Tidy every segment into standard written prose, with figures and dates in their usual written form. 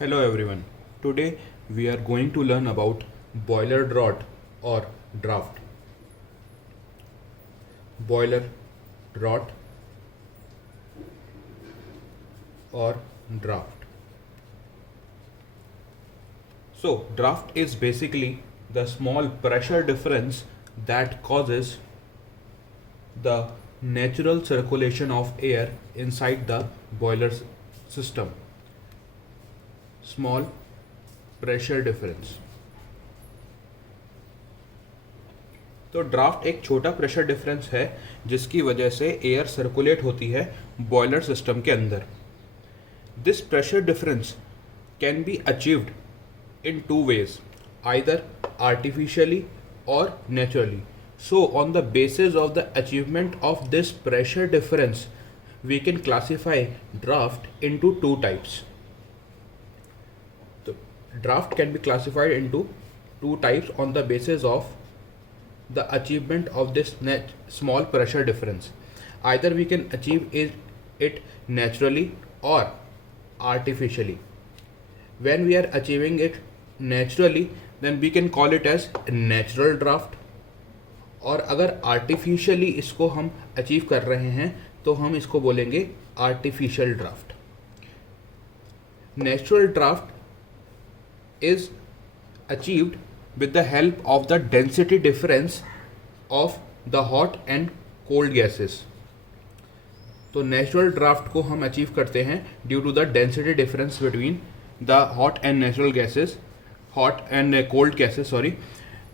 Hello everyone. Today we are going to learn about boiler draught or draft. Boiler draught or draft. So, draft is basically the small pressure difference that causes the natural circulation of air inside the boiler system. Small pressure difference. तो draft एक छोटा pressure difference है जिसकी वजह से air circulate होती है boiler system के अंदर. This pressure difference can be achieved in two ways, either artificially or naturally. So on the basis of the achievement of this pressure difference, we can classify draft into two types. So draft can be classified into two types on the basis of the achievement of this small pressure difference. Either we can achieve it naturally or artificially. When we are achieving it naturally, then we can call it as natural draft. और अगर artificially इसको हम achieve कर रहे हैं तो हम इसको बोलेंगे artificial draft. Natural draft is achieved with the help of the density difference of the hot and cold gases. तो नेचुरल ड्राफ्ट को हम अचीव करते हैं due to the density difference between the hot and natural gases, hot and cold gases sorry.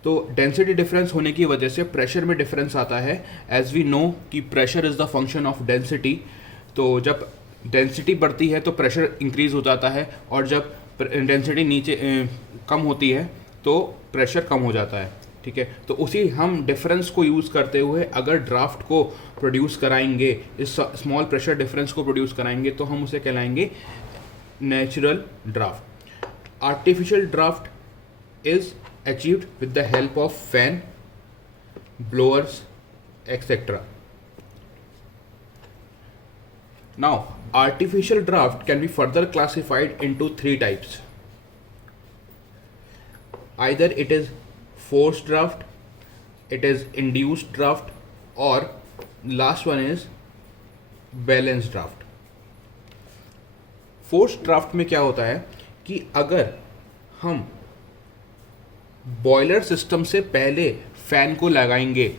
तो density difference होने की वजह से प्रेशर में डिफरेंस आता है. एज वी नो कि pressure is the function of density. तो जब डेंसिटी बढ़ती है तो प्रेशर इंक्रीज हो जाता है, और जब डेंसिटी नीचे कम होती है तो प्रेशर कम हो जाता है. ठीक है, तो उसी हम डिफरेंस को यूज़ करते हुए अगर ड्राफ्ट को प्रोड्यूस कराएंगे, इस स्मॉल प्रेशर डिफरेंस को प्रोड्यूस कराएंगे, तो हम उसे कहलाएंगे natural draft. Artificial draft is achieved with the help of fan, blowers etcetera. Now artificial draft can be further classified into three types. Either it is forced draft, it is induced draft, or last one is balanced draft. Forced draft में क्या होता है कि अगर हम boiler system से पहले fan को लगाएंगे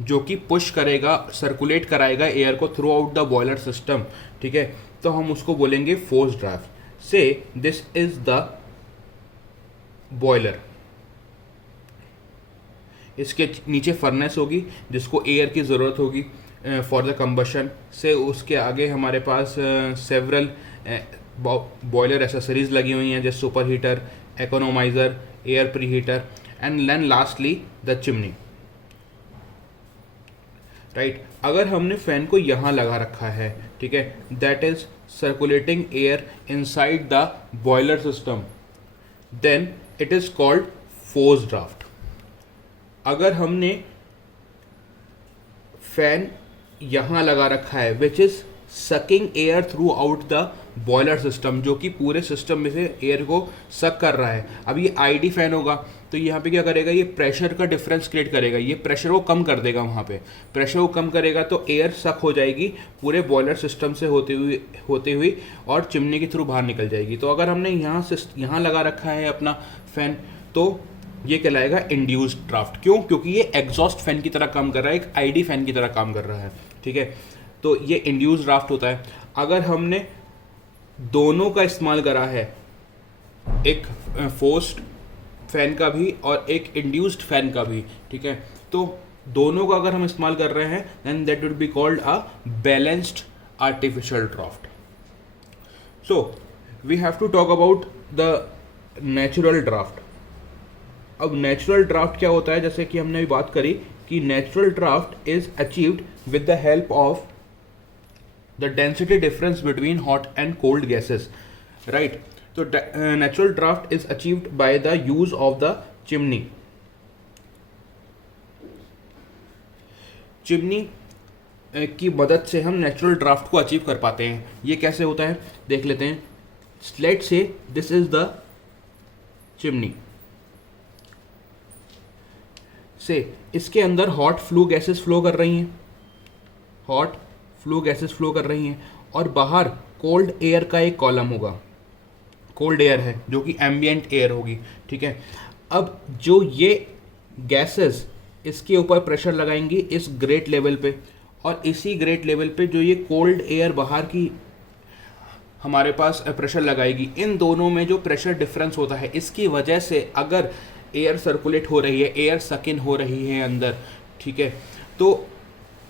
जो कि पुश करेगा, सर्कुलेट कराएगा एयर को through out the boiler system, ठीक है, तो हम उसको बोलेंगे फोर्स्ड ड्राफ्ट. से दिस इज द बॉयलर. इसके नीचे फर्नेस होगी जिसको एयर की ज़रूरत होगी फॉर द कंबशन. से उसके आगे हमारे पास सेवरल बॉयलर एसेसरीज लगी हुई हैं जैसे super heater, economiser, air pre heater, and then lastly the chimney. Right, अगर हमने फैन को यहाँ लगा रखा है, ठीक है, that is circulating air inside the boiler system, then it is called forced draft. अगर हमने फैन यहाँ लगा रखा है which is sucking air throughout the boiler system, जो कि पूरे सिस्टम में से एयर को सक कर रहा है. अब ये आईडी फैन होगा तो यहाँ पे क्या करेगा, ये प्रेशर का डिफरेंस क्रिएट करेगा, ये प्रेशर को कम कर देगा. वहाँ पे प्रेशर को कम करेगा तो एयर सक हो जाएगी पूरे बॉयलर सिस्टम से होते हुई और चिमनी के थ्रू बाहर निकल जाएगी. तो अगर हमने यहाँ लगा रखा है अपना फैन तो ये कहलाएगा इंड्यूस्ड ड्राफ्ट. क्यों? क्योंकि ये एग्जॉस्ट फैन की तरह काम कर रहा है, एक आईडी फैन की तरह काम कर रहा है. ठीक है, तो ये इंड्यूस्ड ड्राफ्ट होता है. अगर हमने दोनों का इस्तेमाल करा है, एक फोर्स्ड फैन का भी और एक इंड्यूस्ड फैन का भी, ठीक है, तो दोनों का अगर हम इस्तेमाल कर रहे हैं then that would be called a balanced artificial draft. So we have to talk about the natural draft. अब नेचुरल ड्राफ्ट क्या होता है, जैसे कि हमने भी बात करी कि natural draft is achieved with the help of the density difference between hot and cold gases. Right, तो natural draft is achieved by the use of the chimney. Chimney की मदद से हम नेचुरल ड्राफ्ट को अचीव कर पाते हैं. ये कैसे होता है देख लेते हैं. Let's say this is the chimney से, इसके अंदर हॉट फ्लू गैसेस फ्लो कर रही हैं, हॉट फ्लू गैसेस फ्लो कर रही हैं, और बाहर कोल्ड एयर का एक कॉलम होगा, कोल्ड एयर है जो कि एम्बिएंट एयर होगी, ठीक है। अब जो ये गैसेस इसके ऊपर प्रेशर लगाएंगी इस ग्रेट लेवल पे, और इसी ग्रेट लेवल पे जो ये कोल्ड एयर बाहर की हमारे पास प्रेशर लगाएगी, इन दोनों में जो प्रेशर डिफरेंस होता है इसकी वजह से अगर एयर सर्कुलेट हो रही है, एयर सक इन हो रही है अंदर, ठीक है, तो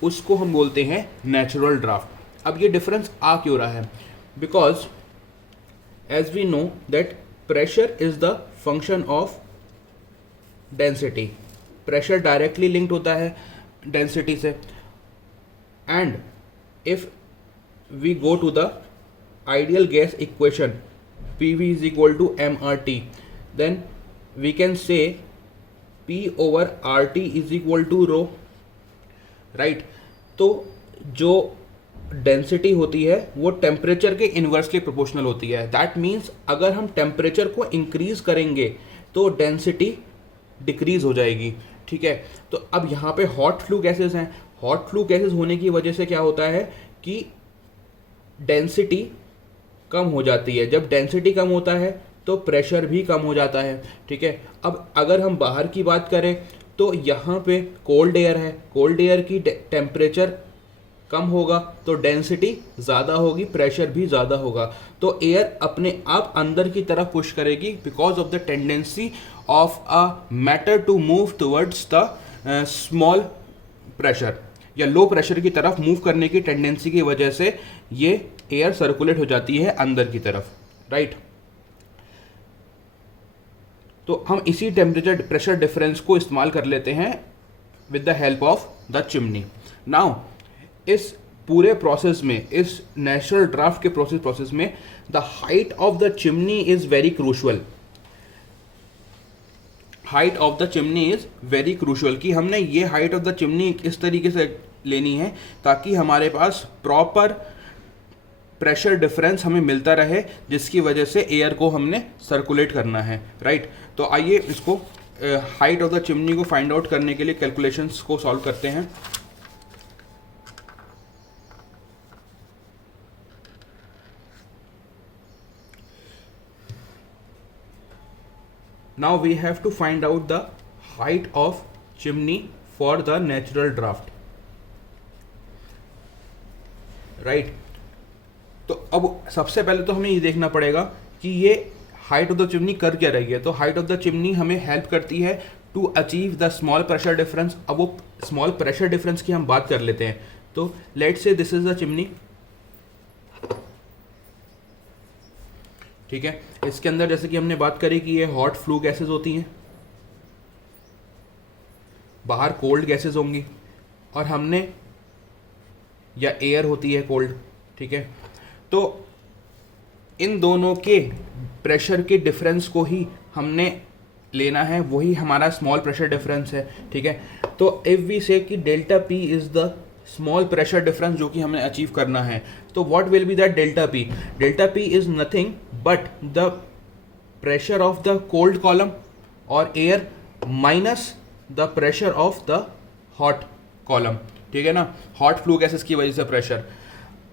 उसको हम बोलते हैं नेचुरल ड्राफ्ट। अब ये डिफरेंस आ क्यों रहा है? Because as we know that pressure is the function of density, pressure directly linked होता है डेंसिटी से, and if we go to the ideal gas equation PV is equal to mRT, then we can say P over RT is equal to rho, right? तो जो density होती है वो temperature के inversely proportional होती है। That means अगर हम टेम्परेचर को इंक्रीज करेंगे तो डेंसिटी डिक्रीज हो जाएगी, ठीक है। तो अब यहाँ पे हॉट फ्लू गैसेस हैं, हॉट फ्लू गैसेस होने की वजह से क्या होता है कि डेंसिटी कम हो जाती है। जब डेंसिटी कम होता है तो प्रेशर भी कम हो जाता है, ठीक है। अब अगर हम बाहर की बात करें तो यहाँ पे कोल्ड एयर है, कोल्ड एयर की टेम्परेचर कम होगा तो डेंसिटी ज़्यादा होगी, प्रेशर भी ज़्यादा होगा, तो एयर अपने आप अंदर की तरफ पुश करेगी because of the tendency of a matter to move towards the small pressure या लो प्रेशर की तरफ मूव करने की टेंडेंसी की वजह से ये एयर सर्कुलेट हो जाती है अंदर की तरफ, राइट। तो हम इसी टेम्परेचर प्रेशर डिफरेंस को इस्तेमाल कर लेते हैं with the help of the chimney. Now इस पूरे प्रोसेस में, इस नेचुरल ड्राफ्ट के प्रोसेस में the height of the chimney is very crucial, height of the chimney is very crucial, कि हमने ये हाइट ऑफ द चिमनी इस तरीके से लेनी है ताकि हमारे पास प्रॉपर प्रेशर डिफरेंस हमें मिलता रहे, जिसकी वजह से एयर को हमने सर्कुलेट करना है, राइट। तो आइए इसको हाइट ऑफ द चिमनी को फाइंड आउट करने के लिए कैलकुलेशंस को सॉल्व करते हैं। Now we have to find out the height of chimney for the natural draft, right? तो अब सबसे पहले तो हमें ये देखना पड़ेगा कि ये हाइट ऑफ द चिमनी कर क्या रही है। तो हाइट ऑफ द चिमनी हमें हेल्प करती है to achieve the small pressure difference. अब वो स्मॉल प्रेशर डिफरेंस की हम बात कर लेते हैं। तो लेट्स से दिस इज द चिमनी, ठीक है। इसके अंदर जैसे कि हमने बात करी कि ये हॉट फ्लू गैसेस होती हैं, बाहर कोल्ड गैसेस होंगी, और हमने या एयर होती है कोल्ड, ठीक है। तो इन दोनों के प्रेशर के डिफरेंस को ही हमने लेना है, वही हमारा स्मॉल प्रेशर डिफरेंस है, ठीक है। तो if we say that delta P is the small pressure difference जो कि हमें अचीव करना है, तो what will be that delta P? Delta P is nothing but the pressure of the cold column और air minus the pressure of the hot column, ठीक है ना, हॉट फ्लू गैसेस की वजह से प्रेशर।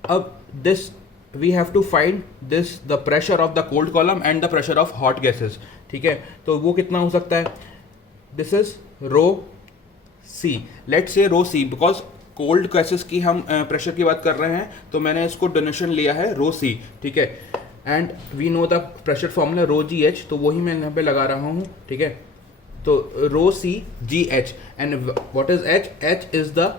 अब this we have to find this the pressure of the cold column and the pressure of hot gases, ठीक है। तो वो कितना हो सकता है? This is rho C, let's say rho C, because cold gases की हम प्रेशर की बात कर रहे हैं, तो मैंने इसको डोनेशन लिया है रो सी, ठीक है। And we know the pressure formula rho G H, तो वही मैं यहाँ पे लगा रहा हूँ, ठीक है। तो rho C G H, and what is H? H is the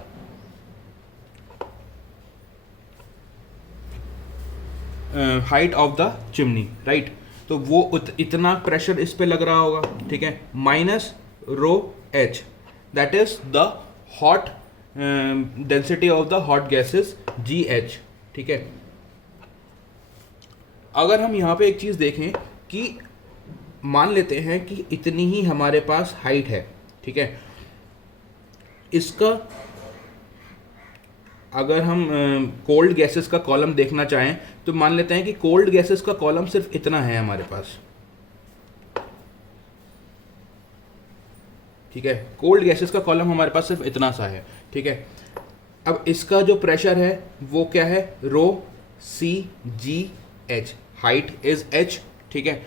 height of the chimney, right. तो वो इतना प्रेशर इस पे लग रहा होगा, ठीक है, minus rho H, that is the hot density of the hot gases ji H, ठीक है। अगर हम यहाँ पे एक चीज़ देखें कि मान लेते हैं कि इतनी ही हमारे पास हाइट है, ठीक है, इसका अगर हम कोल्ड गैसेस का कॉलम देखना चाहें तो मान लेते हैं कि कोल्ड गैसेस का कॉलम सिर्फ इतना है हमारे पास, ठीक है। कोल्ड गैसेस का कॉलम हमारे पास सिर्फ इतना सा है, ठीक है। अब इसका जो प्रेशर है वो क्या है, rho C G H, height is H, ठीक है।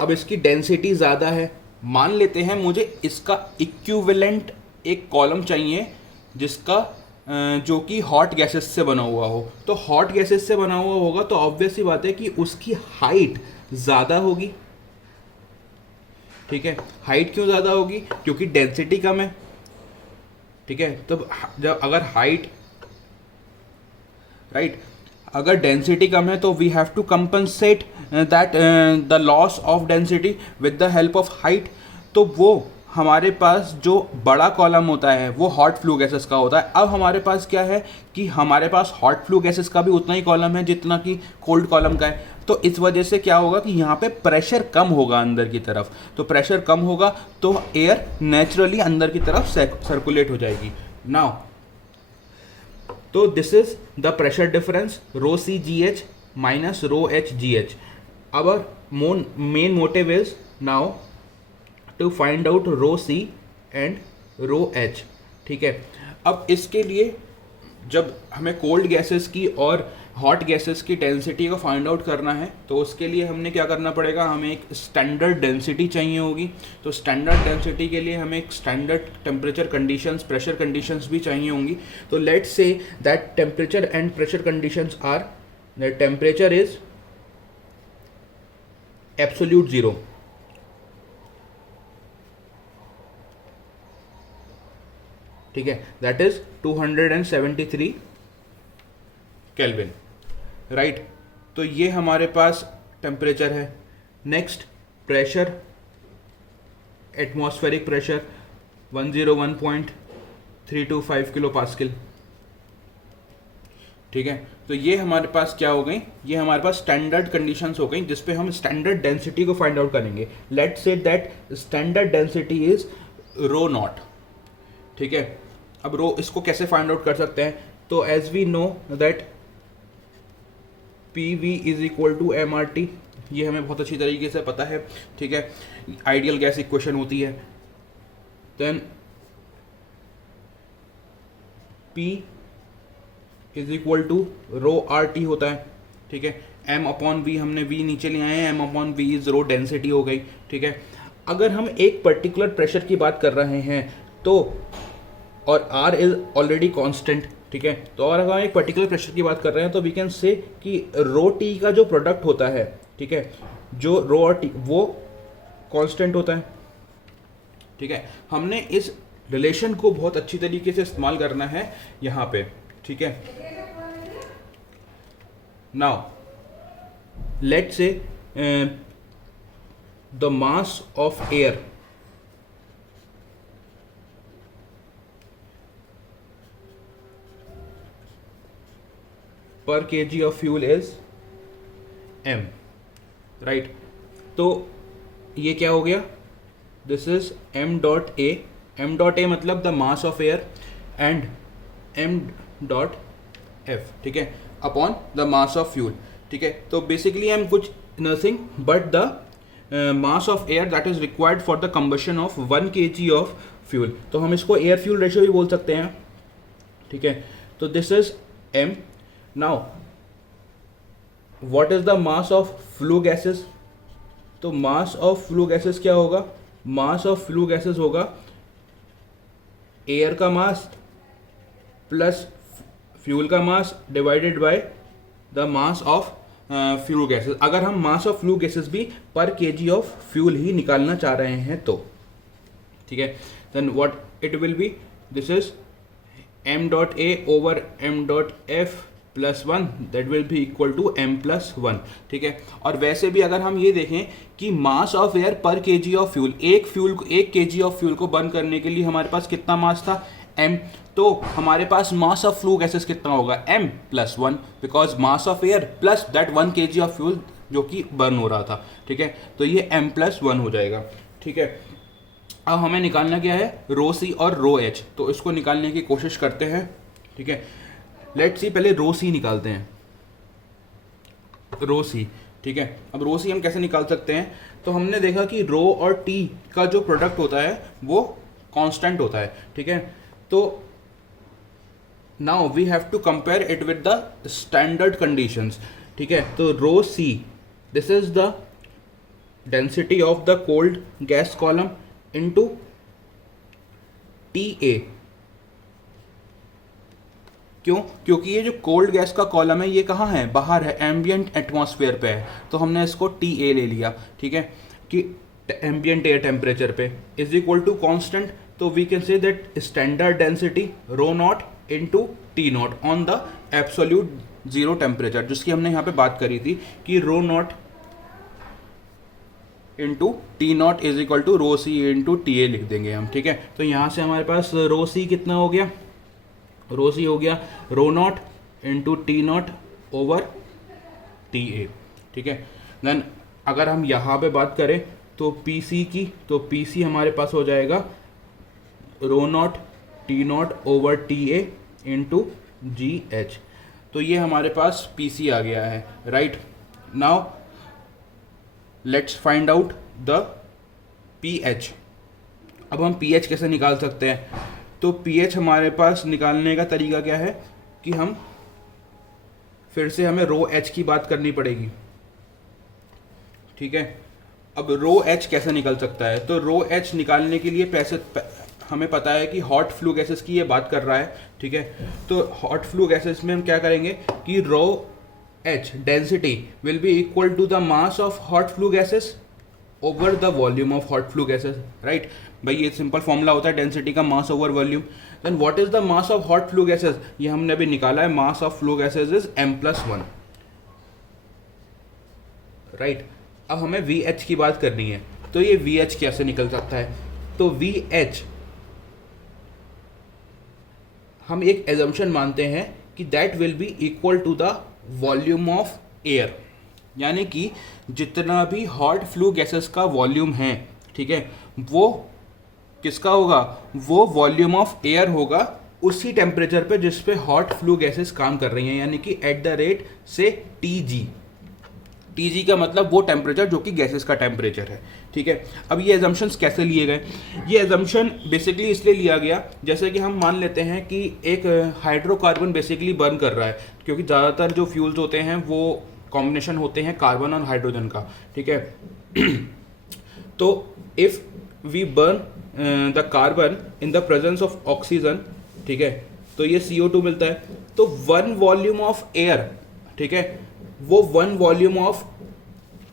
अब इसकी डेंसिटी ज़्यादा है, मान लेते हैं मुझे इसका इक्विवेलेंट एक कॉलम चाहिए जिसका जो कि हॉट गैसेस से बना हुआ हो। तो हॉट गैसेस से बना हुआ होगा तो ऑब्वियस सी बात है कि उसकी हाइट ज़्यादा होगी, ठीक है। हाइट क्यों ज़्यादा होगी, क्योंकि डेंसिटी कम है, ठीक है। तो जब अगर हाइट राइट अगर डेंसिटी कम है तो we have to compensate that the loss of density with the help of height. तो वो हमारे पास जो बड़ा कॉलम होता है वो हॉट फ्लू गैसेस का होता है। अब हमारे पास क्या है कि हमारे पास हॉट फ्लू गैसेस का भी उतना ही कॉलम है जितना कि कोल्ड कॉलम का है। तो इस वजह से क्या होगा कि यहाँ पे प्रेशर कम होगा अंदर की तरफ, तो प्रेशर कम होगा तो एयर नेचुरली अंदर की तरफ सर्कुलेट हो जाएगी। नाउ तो this is the pressure difference rho C G H minus rho H G H. Our main motive is now to find out rho C and rho H, ठीक है। अब इसके लिए जब हमें कोल्ड गैसेस की और हॉट गैसेस की डेंसिटी को फाइंड आउट करना है तो उसके लिए हमने क्या करना पड़ेगा, हमें एक स्टैंडर्ड डेंसिटी चाहिए होगी। तो स्टैंडर्ड डेंसिटी के लिए हमें एक standard temperature conditions, pressure conditions भी चाहिए होंगी। तो let's say that temperature and pressure conditions are that temperature is absolute zero, ठीक है, दैट इज 273 केल्विन, राइट। तो ये हमारे पास टेम्परेचर है। Next pressure, atmospheric pressure 101.325 kilo pascal, ठीक है। तो ये हमारे पास क्या हो गई, ये हमारे पास स्टैंडर्ड कंडीशंस हो गई जिस पे हम स्टैंडर्ड डेंसिटी को फाइंड आउट करेंगे। Let's say that standard density is rho naught, ठीक है। अब रो इसको कैसे फाइंड आउट कर सकते हैं, तो as we know that P V is equal to M R T, ये हमें बहुत अच्छी तरीके से पता है, ठीक है। आइडियल गैस इक्वेशन होती है। Then P is equal to rho R T होता है, ठीक है। एम अपॉन वी, हमने वी नीचे ले आए हैं, m upon V is rho density हो गई, ठीक है। अगर हम एक पर्टिकुलर प्रेशर की बात कर रहे हैं तो और R इज ऑलरेडी कांस्टेंट, ठीक है। तो और अगर हम एक पर्टिकुलर प्रेशर की बात कर रहे हैं तो वी कैन से कि रो टी का जो प्रोडक्ट होता है, ठीक है, जो रो और टी वो कांस्टेंट होता है, ठीक है। हमने इस रिलेशन को बहुत अच्छी तरीके से इस्तेमाल करना है यहाँ पे, ठीक है। Now let's say the mass of air per kg of fuel is m, right। तो ये क्या हो गया, this is m dot a, m dot a मतलब the mass of air and m dot f, ठीक है, upon the mass of fuel, ठीक है। तो बेसिकली m कुछ nothing but the mass of air that is required for the combustion of 1 kg of fuel. तो हम इसको air fuel ratio भी बोल सकते हैं, ठीक है। तो this is m। Now, what is the mass of flue gases? तो mass of flue gases क्या होगा, mass of flue gases होगा एयर का मास प्लस फ्यूल का mass divided by the mass of flue gases. अगर हम मास of flue gases भी पर केजी ऑफ फ्यूल ही निकालना चाह रहे हैं तो, ठीक है। Then what it will be, this is m dot a over m dot f plus 1 that will be equal to m plus 1, ठीक है। और वैसे भी अगर हम ये देखें कि मास ऑफ एयर पर केजी ऑफ फ्यूल, एक केजी ऑफ फ्यूल को बर्न करने के लिए हमारे पास कितना मास था, m। तो हमारे पास मास ऑफ फ्लू गैसेस कितना होगा, m plus 1, because mass of air plus that 1 kg of fuel जो कि बर्न हो रहा था, ठीक है। तो ये m प्लस 1 हो जाएगा, ठीक है। अब हमें निकालना क्या है, रो सी और रो एच। तो इसको निकालने की कोशिश करते हैं, ठीक है। लेट्स सी पहले रो सी निकालते हैं, रो सी। ठीक है, अब रो सी हम कैसे निकाल सकते हैं? तो हमने देखा कि रो और टी का जो प्रोडक्ट होता है वो कांस्टेंट होता है। ठीक है, तो now we have to compare it with the standard conditions. ठीक है, तो rho C, this is the density of the cold gas column into T A. क्यों? क्योंकि ये जो कोल्ड गैस का कॉलम है ये कहाँ है? बाहर है, एम्बियंट एटमॉस्फेयर पे है, तो हमने इसको टी ए ले लिया। ठीक है, कि एम्बियंट एयर टेम्परेचर पे इज इक्वल टू कॉन्स्टेंट, तो we can say that standard density rho naught into T naught on the absolute zero temperature, जिसकी हमने यहाँ पे बात करी थी कि rho naught into T naught is equal to rho C into T A लिख देंगे हम। ठीक है, तो यहाँ से हमारे पास रो सी कितना हो गया? रो सी हो गया rho naught into T naught over T A. ठीक है, देन अगर हम यहाँ पे बात करें तो पी सी की, तो पी सी हमारे पास हो जाएगा rho naught T naught over T A into G H. तो ये हमारे पास पी सी आ गया है। Right, now let's find out the P H. अब हम पी एच कैसे निकाल सकते हैं? तो पी एच हमारे पास निकालने का तरीका क्या है कि हम फिर से हमें रो एच की बात करनी पड़ेगी। ठीक है, अब रो एच कैसे निकल सकता है? तो रो एच निकालने के लिए हमें पता है कि हॉट फ्लू गैसेस की ये बात कर रहा है। ठीक है, तो हॉट फ्लू गैसेस में हम क्या करेंगे कि rho H density will be equal to the mass of hot flue gases over the volume of hot flue gases. Right भाई, ये सिंपल फॉर्मूला होता है डेंसिटी का mass over volume. Then what is the mass of hot flue gases? ये हमने अभी निकाला है, mass of flue gases is m+1। Right, अब हमें वी एच की बात करनी है, तो ये वी एच कैसे निकल सकता है? तो वी एच हम एक एजम्पशन मानते हैं कि that will be equal to the volume of air, यानी कि जितना भी हॉट फ्लू गैसेस का वॉल्यूम है, ठीक है, वो किसका होगा? वो वॉल्यूम ऑफ एयर होगा उसी टेम्परेचर पे जिस पे हॉट फ्लू गैसेस काम कर रही हैं, यानी कि एट द रेट से टी जी का मतलब वो टेम्परेचर जो कि गैसेस का टेम्परेचर है। ठीक है, अब ये एजम्पशंस कैसे लिए गए? ये एजम्पशन बेसिकली इसलिए लिया गया, जैसे कि हम मान लेते हैं कि एक हाइड्रोकार्बन बेसिकली बर्न कर रहा है, क्योंकि ज़्यादातर जो फ्यूल्स होते हैं वो कॉम्बिनेशन होते हैं कार्बन और हाइड्रोजन का। ठीक है, तो if we burn the carbon in the presence of oxygen, ठीक है, तो ये CO2 मिलता है। तो 1 वॉल्यूम ऑफ एयर, ठीक है, वो 1 वॉल्यूम ऑफ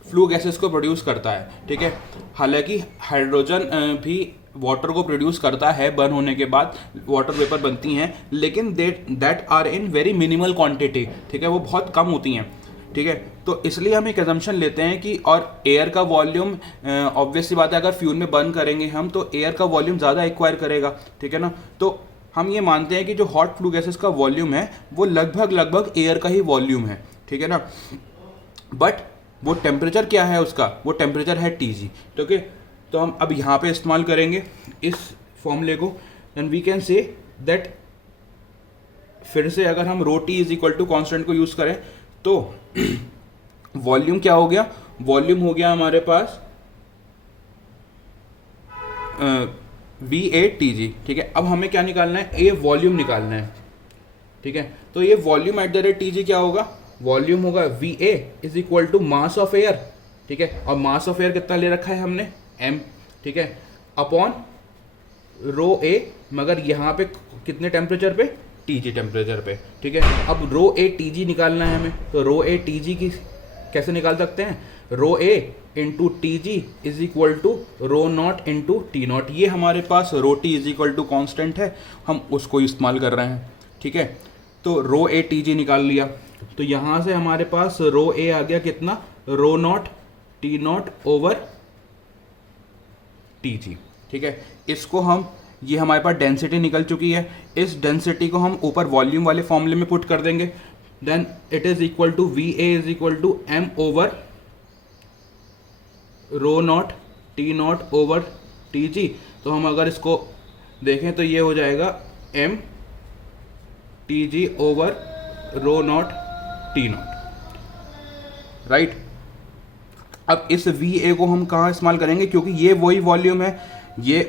फ्लू गैसेस को प्रोड्यूस करता है। ठीक है, हालांकि हाइड्रोजन भी वाटर को प्रोड्यूस करता है, बर्न होने के बाद वाटर वेपर बनती हैं, लेकिन that are in very minimal quantity. ठीक है, वो बहुत कम होती हैं। ठीक है, तो इसलिए हम एक एजम्पशन लेते हैं कि, और एयर का वॉल्यूम ऑब्वियसली बात है, अगर फ्यूल में बर्न करेंगे हम तो एयर का वॉल्यूम ज़्यादा एक्वायर करेगा। ठीक है ना, तो हम ये मानते हैं कि जो हॉट फ्लू गैसेस का वॉल्यूम है वो लगभग एयर का ही वॉल्यूम है। ठीक है ना, बट वो टेम्परेचर क्या है उसका? वो टेम्परेचर है टी जी। ठीक है, तो हम अब यहाँ पे इस्तेमाल करेंगे इस फॉर्मूले को, and we can say that, फिर से अगर हम rho T is equal to constant को यूज़ करें तो वॉल्यूम क्या हो गया? वॉल्यूम हो गया हमारे पास VATG। ठीक है, अब हमें क्या निकालना है? ये वॉल्यूम निकालना है। ठीक है, तो ये volume at the rate TG क्या होगा? वॉल्यूम होगा VA is equal to mass of air. ठीक है, और मास ऑफ एयर कितना ले रखा है हमने? m। ठीक है, अपॉन रो A, मगर यहाँ पे कितने टेम्परेचर पे? TG टेम्परेचर पे। ठीक है, अब रो A TG निकालना है हमें, तो रो A TG की कैसे निकाल सकते हैं? Rho A into T G is equal to rho naught into T naught. ये हमारे पास rho T is equal to constant है, हम उसको इस्तेमाल कर रहे हैं। ठीक है, तो रो ए टी जी निकाल लिया, तो यहाँ से हमारे पास रो ए आ गया कितना? Rho naught T naught over T G. ठीक है, इसको हम, ये हमारे पास डेंसिटी निकल चुकी है, इस डेंसिटी को हम ऊपर वॉल्यूम वाले फॉर्मूले में पुट कर देंगे। Then it is equal to V A is equal to m over rho naught T naught over T G. तो हम अगर इसको देखें तो ये हो जाएगा m T G over rho naught T naught, right. अब इस वी ए को हम कहाँ इस्तेमाल करेंगे, क्योंकि ये वही वॉल्यूम है, ये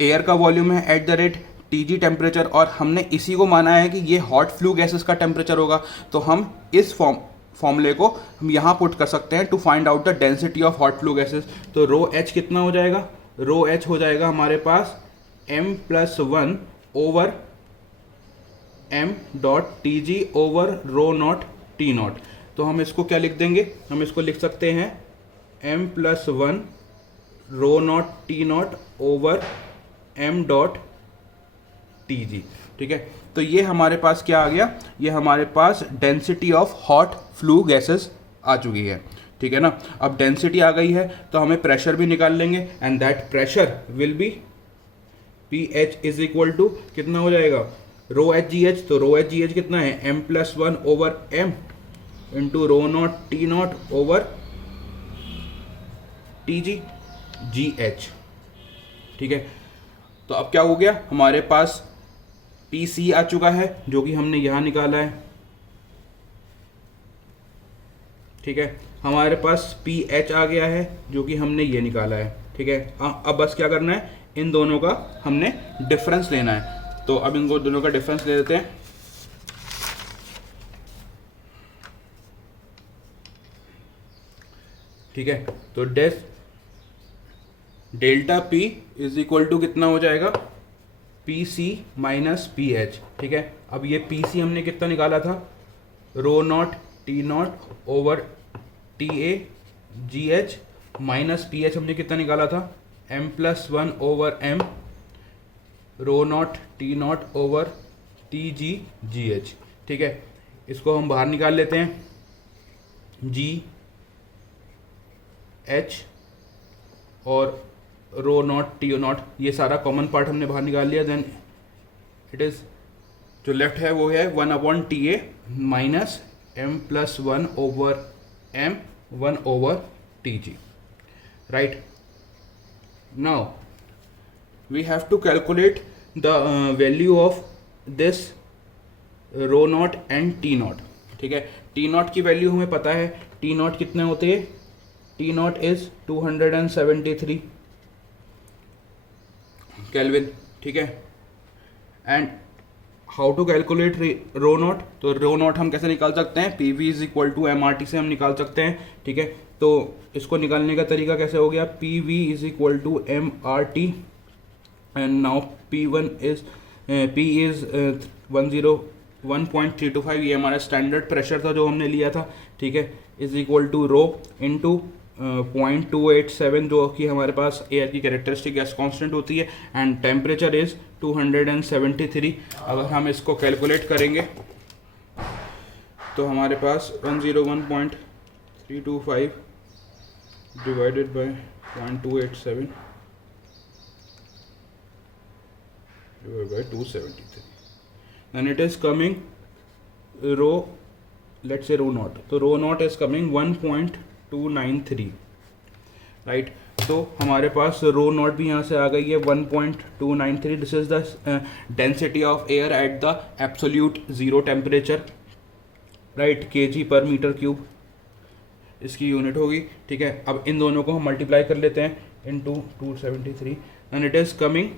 एयर का वॉल्यूम है eight the rate T G temperature, और हमने इसी को माना है कि ये हॉट फ्लू गैसेस का टेम्परेचर होगा। तो हम इस फॉर्मूले को हम यहाँ पुट कर सकते हैं to find out the density of hot flue gases. तो रो एच कितना हो जाएगा, रो एच हो जाएगा हमारे पास m+1 over m dot T G over rho naught T naught. तो हम इसको क्या लिख देंगे, हम इसको लिख सकते हैं m+1 rho naught T naught over m dot T G, ठीक है। तो ये हमारे पास क्या आ गया, ये हमारे पास density of hot flue gases आ चुकी है, ठीक है ना। अब डेंसिटी आ गई है तो हमें प्रेशर भी निकाल लेंगे, and that pressure will be P H is equal to कितना हो जाएगा, रो एच जी एच। तो रो एच जी एच कितना है, m+1 over m into rho naught T naught over T G G H, ठीक है। तो अब क्या हो गया, हमारे पास पी सी आ चुका है जो कि हमने यहाँ निकाला है, ठीक है। हमारे पास पी एच आ गया है जो कि हमने ये निकाला है, ठीक है। अब बस क्या करना है, इन दोनों का हमने डिफरेंस लेना है। तो अब इनको दोनों का डिफरेंस ले लेते हैं। ठीक है, तो delta P is equal to कितना हो जाएगा, P C minus P H, ठीक है। अब ये पी सी हमने कितना निकाला था, rho naught T naught over T A G H, minus P H हमने कितना निकाला था, m+1 over m rho naught T naught over T G G H, ठीक है। इसको हम बाहर निकाल लेते हैं, जी एच और रो नॉट टी नॉट, ये सारा कॉमन पार्ट हमने बाहर निकाल लिया। देन इट इज़ जो लेफ्ट है वो है 1/TA minus m+1 over m 1 over Tg, right? Now we have to calculate the value of this rho naught and T naught, ठीक है। T naught की वैल्यू हमें पता है, T naught कितने होते हैं, T naught is 273 केल्विन, ठीक है। And how to calculate rho naught, तो रो नॉट हम कैसे निकाल सकते हैं, P V is equal to M R T से हम निकाल सकते हैं, ठीक है। तो इसको निकालने का तरीका कैसे हो गया, P V is equal to M R T and now P one is P is 101.325, ये हमारा स्टैंडर्ड प्रेशर था जो हमने लिया था, ठीक है, is equal to rho into 0.287 जो कि हमारे पास एयर की कैरेक्टरिस्टिक गैस कांस्टेंट होती है, एंड टेम्परेचर इज 273। अगर हम इसको कैलकुलेट करेंगे तो हमारे पास 101.325 divided by 0.287 divided by 273, and it is coming rho, let's say rho naught, तो rho naught is coming 1.293, right. तो हमारे पास रो नॉट भी यहाँ से आ गई है 1.293। This is the density of air at the absolute zero temperature, right, kg/m³ इसकी यूनिट होगी, ठीक है। अब इन दोनों को हम मल्टीप्लाई कर लेते हैं into 273 and it is coming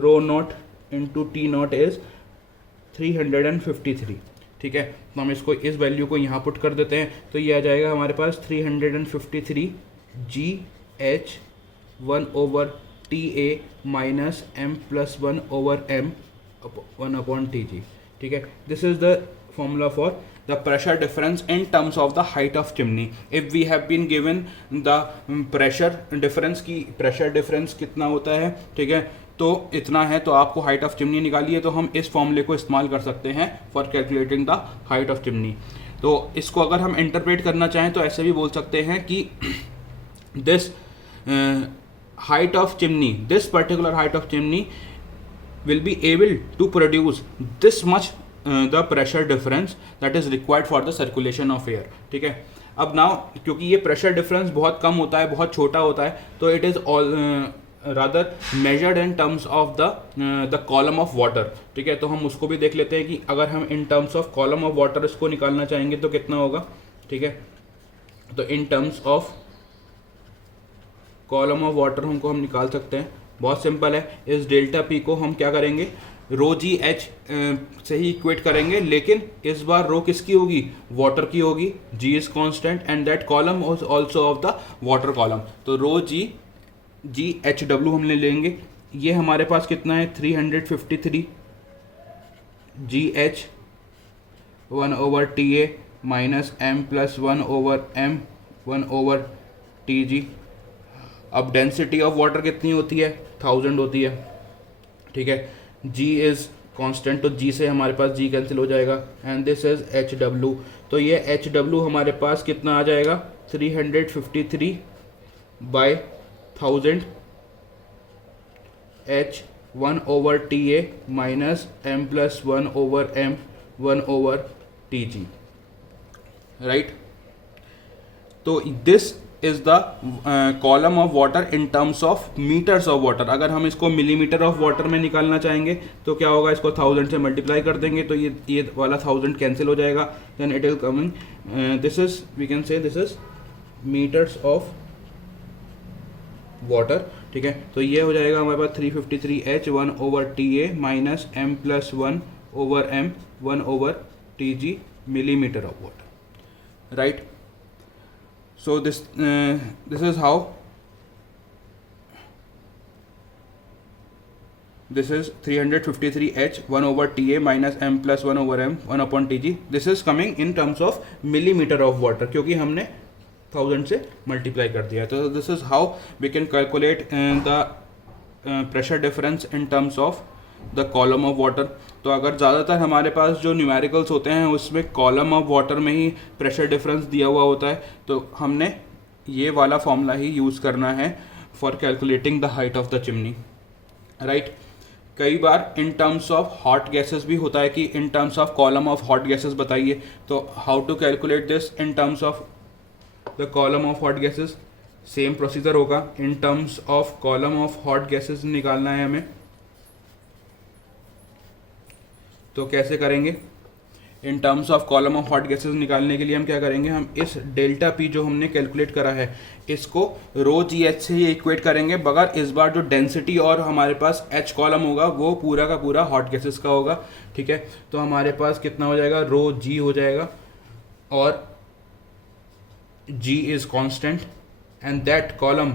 rho naught into T naught is 353, ठीक है। तो हम इसको इस वैल्यू को यहाँ पुट कर देते हैं, तो ये आ जाएगा हमारे पास 353 GH 1 over TA minus m+1 over m 1/Tg, ठीक है। This is the formula for the pressure difference in terms of the height of chimney. If we have been given the pressure difference की pressure difference कितना होता है, ठीक है, तो इतना है, तो आपको हाइट ऑफ चिमनी निकालिए, तो हम इस फॉर्मूले को इस्तेमाल कर सकते हैं for calculating the height of chimney. तो इसको अगर हम इंटरप्रेट करना चाहें तो ऐसे भी बोल सकते हैं कि this height of chimney, this particular height of chimney will be able to produce this much the pressure difference that is required for the circulation of air, ठीक है। अब नाउ क्योंकि ये प्रेशर डिफरेंस बहुत कम होता है, बहुत छोटा होता है, तो it is rather measured in terms of the column of water, ठीक है। तो हम उसको भी देख लेते हैं कि अगर हम इन terms of column of water इसको निकालना चाहेंगे तो कितना होगा, ठीक है। तो इन terms of column of water हम निकाल सकते हैं, बहुत सिंपल है। इस डेल्टा पी को हम क्या करेंगे, रो जी एच से ही इक्वेट करेंगे, लेकिन इस बार रो किसकी होगी, वाटर की होगी। G is constant and that column is also of the water column. तो रो जी एच डब्ल्यू हमने लेंगे, ये हमारे पास कितना है 353 G H 1/TA minus m plus 1/m1/TG। अब डेंसिटी ऑफ वाटर कितनी होती है, 1000 होती है, ठीक है। G इज़ कांस्टेंट, तो G से हमारे पास G कैंसिल हो जाएगा एंड दिस इज HW। तो ये HW हमारे पास कितना आ जाएगा 353/1000 H1/TA minus m plus 1/m1/TG, right. तो this is the column of water in terms of meters of water. अगर हम इसको मिलीमीटर ऑफ वाटर में निकालना चाहेंगे तो क्या होगा, इसको 1000 से मल्टीप्लाई कर देंगे तो ये वाला 1000 कैंसिल हो जाएगा, then it will coming this is we can say this is metres of water, ठीक है। तो ये हो जाएगा हमारे पास 353H 1/TA minus m plus 1/m1/TG millimetre of water, right. So this is how this is 353H 1/TA minus m plus 1/m 1/TG. This is coming in terms of millimeter of water क्योंकि हमने 1000 से multiply कर दिया। तो this is how we can calculate the pressure difference in terms of the column of water. तो अगर ज़्यादातर हमारे पास जो न्यूमेरिकल्स होते हैं उसमें कॉलम ऑफ वाटर में ही प्रेशर डिफरेंस दिया हुआ होता है, तो हमने ये वाला फॉर्मूला ही यूज़ करना है for calculating the height of the chimney, right. कई बार in terms of hot gases भी होता है कि in terms of column of hot gases बताइए, तो how to calculate this in terms of the column of hot gases. Same procedure होगा, in terms of column of hot gases निकालना है हमें, तो कैसे करेंगे। In terms of column of hot gases निकालने के लिए हम क्या करेंगे, हम इस डेल्टा पी जो हमने कैलकुलेट करा है इसको रो जी एच से ही इक्वेट करेंगे, मगर इस बार जो डेंसिटी और हमारे पास एच कॉलम होगा वो पूरा का पूरा हॉट गैसेस का होगा, ठीक है। तो हमारे पास कितना हो जाएगा, रो जी हो जाएगा और G is constant and that column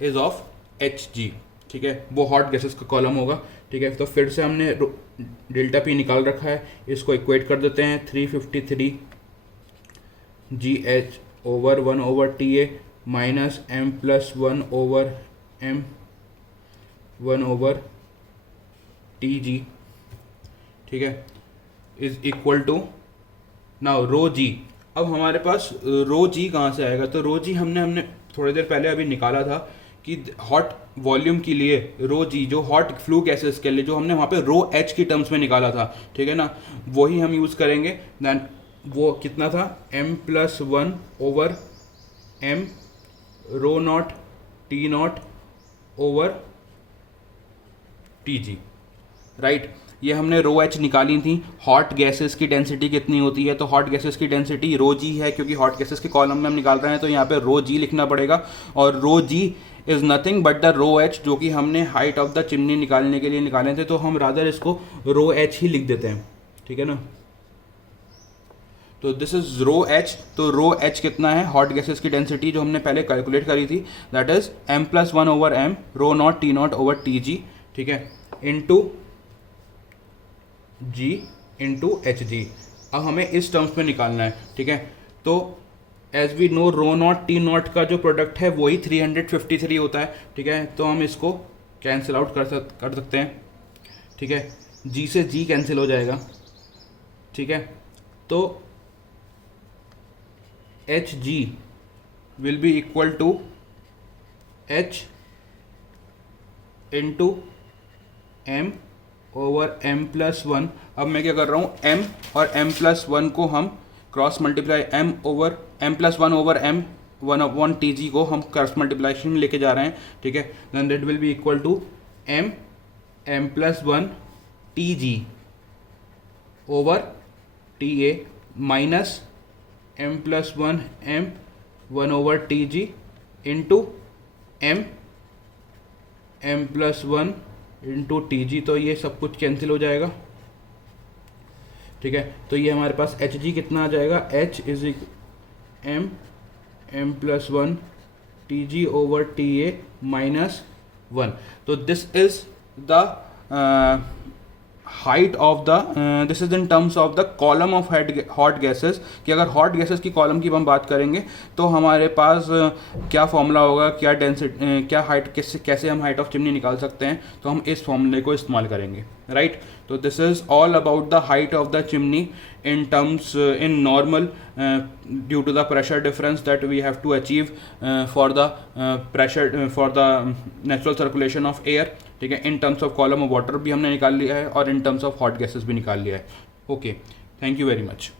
is of H G, ठीक है। वो हॉट गैसेस का कॉलम होगा, ठीक है। तो फिर से हमने डेल्टा पी निकाल रखा है, इसको इक्वेट कर देते हैं 353 G H over 1/TA minus m plus 1/m 1/TG, ठीक है, इज इक्वल टू नाउ रो जी। अब हमारे पास रो जी कहाँ से आएगा, तो रो जी हमने थोड़ी देर पहले अभी निकाला था कि हॉट वॉल्यूम के लिए रो जी, जो हॉट फ्लू गैसेस के लिए जो हमने वहाँ पे रो एच की टर्म्स में निकाला था, ठीक है ना, वही हम यूज़ करेंगे। दैन वो कितना था, m plus 1/m rho naught T naught over TG, right. ये हमने रो एच निकाली थी। हॉट गैसेस की डेंसिटी कितनी होती है, तो हॉट गैसेस की डेंसिटी रो जी है, क्योंकि हॉट गैसेस के कॉलम में हम निकाल रहे हैं तो यहाँ पे रो जी लिखना पड़ेगा, और rho G is nothing but the rho H, जो कि हमने हाइट ऑफ द चिमनी निकालने के लिए निकाले थे, तो हम रादर इसको रो एच ही लिख देते हैं, ठीक है ना। तो दिस इज रो एच। तो रो एच कितना है, हॉट गैसेस की डेंसिटी जो हमने पहले कैलकुलेट करी थी, that is m plus 1/m rho naught T naught over TG, ठीक है, इनटू G इंटू HG। अब हमें इस टर्म्स में निकालना है, ठीक है। तो as we know rho naught T naught का जो प्रोडक्ट है वही 353 होता है, ठीक है। तो हम इसको कैंसिल आउट कर सकते हैं, ठीक है। G से G कैंसिल हो जाएगा, ठीक है। तो HG will be equal to H into M over m plus 1। अब मैं क्या कर रहा हूँ, m और m प्लस 1 को हम cross multiply m plus 1/m 1 TG को हम क्रॉस मल्टीप्लिकेशन में लेके जा रहे हैं, ठीक है, then that will be equal to m+1 TG over TA minus m+1 m1 over TG into m+1 into TG। तो ये सब कुछ कैंसिल हो जाएगा, ठीक है। तो ये हमारे पास Hg कितना आ जाएगा, H is m+1 TG over TA minus 1। तो this is the height of the this is in terms of the column of hot gases, कि अगर हॉट गैसेस की कॉलम की हम बात करेंगे तो हमारे पास क्या फॉर्मूला होगा, क्या डेंसिटी, क्या हाइट, कैसे हम हाइट ऑफ चिमनी निकाल सकते हैं, तो हम इस फॉर्मूले को इस्तेमाल करेंगे, राइट। तो this is all about the height of the chimney in terms in normal due to the pressure difference that we have to achieve for the pressure for the natural circulation of air, ठीक है। in terms of column of water भी हमने निकाल लिया है और in terms of hot gases भी निकाल लिया है। Okay, thank you very much.